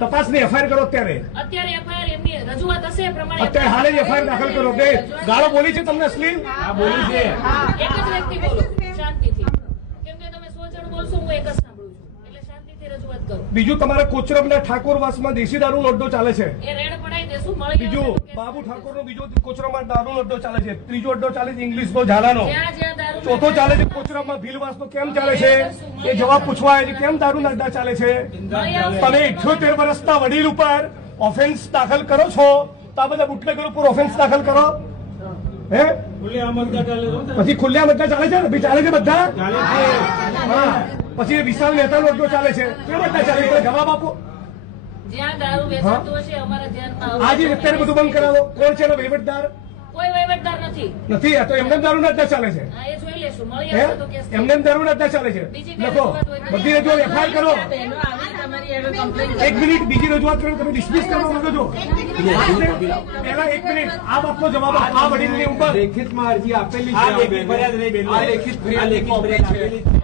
તપાસની એફઆઈઆર કરો અત્યારે એફઆઈઆર એમની રજૂઆત હશે એ પ્રમાણે અત્યારે હાલ જ એફઆઈઆર દાખલ કરો. કે ગાળો બોલી છે તમને અશ્લીલ? બોલી છે. એક જ વ્યક્તિ બોલો શાંતિથી, કેમ કે તમે 100 જણ બોલશો હું એક જ સાંભળું છું, એટલે શાંતિથી રજૂઆત કરો. બીજું તમારા કોચરબના ઠાકોરવાસમાં દેશી દારૂનો અડ્ડો ચાલે છે. એ રેડ પડાઈ દેશું. મળી બીજું બાબુ ઠાકોરનો બીજો કોચરબમાં દારૂનો અડ્ડો ચાલે છે. ત્રીજો અડ્ડો ચાલે છે ઇંગ્લિશનો ઝાલાનો. ચોથો ચાલે છે કોચરબમાં ભીલવાસનો. કેમ ચાલે છે એ જવાબ પૂછવા આવે છે. કેમ દારૂના અડ્ડા ચાલે છે? તમે 78 વર્ષના વડીલ ઉપર ઓફેન્સ દાખલ કરો છો તો આ બધા બુટલેગર ઉપર ઓફેન્સ દાખલ કરો. હે પછી ખુલ્લેઆમ અડ્ડા ચાલે છે ને? ચાલે છે બધા. હા, પછી વિશાલ મહેતાનો અડ્ડો ચાલે છે. કેમ અડ્ડા ચાલે છે? જવાબ આપો. જ્યાં દારૂ વેચાતો હશે અમારા ધ્યાનમાં આજે અત્યારે બધું બંધ કરાવો. કોણ છે એનો વહીવટદાર? કોઈ વહીવટદાર નથી. નથી. તો એમને દારૂના અડ્ડા ચાલે છે. હા, એ જોઈ લેશું. મળી આવશે તો કેસ એમને દારૂના અડ્ડા ચાલે છે. લખો બધી રજૂઆત એફઆઈઆર કરો. એક મિનિટ બીજી રજૂઆત કરો. તમે ડિસ્મિસ કરવા માંગો છો? પહેલા 1 મિનિટ આ બાબતનો જવાબ આ વડીલની ઉપર લેખિતમાં અરજી આપેલી છે. આ લેખિત ફરિયાદ આપેલી છે.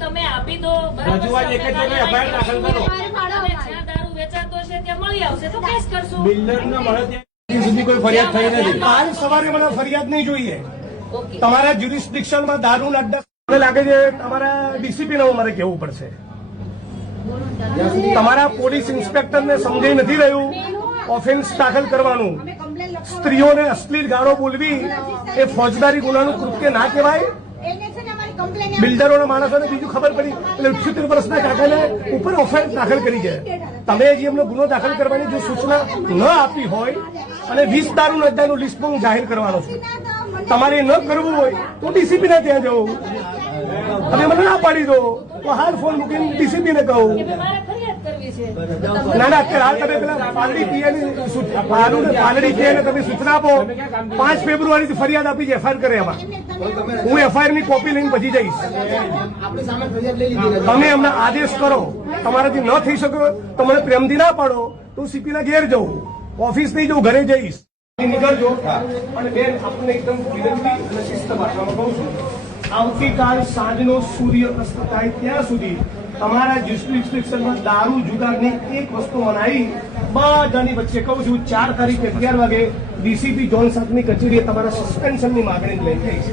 તમે આપી દો. રજૂઆત એક જ તમે એફઆઈઆર દાખલ કરો. જ્યાં દારૂ વેચાતો હશે ત્યાં મળી આવશે તો કેસ કરશું. બિલ્ડરને મળે ત્યાં સુધી કોઈ ફરિયાદ થઈ નથી. કાલ સવારે મને ફરિયાદ નહીં જોઈએ. ઓકે. તમારા જ્યુરિસ્ડિક્શનમાં દારૂના અડ્ડા મને લાગે છે તમારા ડીસીપી ને મારે કહેવું પડશે. તમારા પોલીસ ઇન્સ્પેક્ટરને સમજાઈ નથી રહ્યું ઓફેન્સ દાખલ કરવાનું. સ્ત્રીઓને અશ્લીલ ગાળો બોલવી એ ફોજદારી ગુનાનું કૃત્ય ના કહેવાય. બિલ્ડરોના માણસોને બીજું ખબર પડી એટલે 78 વર્ષના કાકાને ઉપર ઓફેન્સ દાખલ કરી છે. તમે જે એમનો ગુનો દાખલ કરવાની જો સૂચના ન આપી હોય અને 20 દારૂના અડ્ડાનું લિસ્ટ હું જાહેર કરવાનો છું. તમારે ન કરવું હોય તો ડીસીપી ને ત્યાં જવું. તમે મને ના પાડી દો તો હાલ ફોન મૂકીને ડીસીપી ને કહું. મારે ફરિયાદ કરવી છે. ના ના અત્યારે હાલ તમે પેલા પાલડી પીએની પાલડી પીએને તમે સૂચના આપો. 5 ફેબ્રુઆરીથી ફરિયાદ આપી છે. એફઆઈઆર કરે એમાં હું એફઆઈઆર ની કોપી લઈને પછી જઈશ. તમે એમને આદેશ કરો. તમારાથી ન થઈ શકે તો મને પ્રેમથી ના પાડો તો સીપી ના ઘેર જવું. ઓફિસ નહીં જવું, ઘરે જઈશ. નીકળજો. અને બેન આપણને એકદમ વિનંતી અને શિસ્ત ભાષામાં કહું છું, આવતીકાલ સાંજનો સૂર્ય અસ્ત થાય ત્યાં સુધી તમારા જ્યુરિસ્ડિક્શનમાં દારૂ જુગારની એક વસ્તુ મનાઈ બધાની વચ્ચે કહું છું 4 તારીખે 11 વાગે ડીસીપી ઝોન 7ની કચેરીએ તમારા સસ્પેન્શનની માગણી લઈ જઈશ.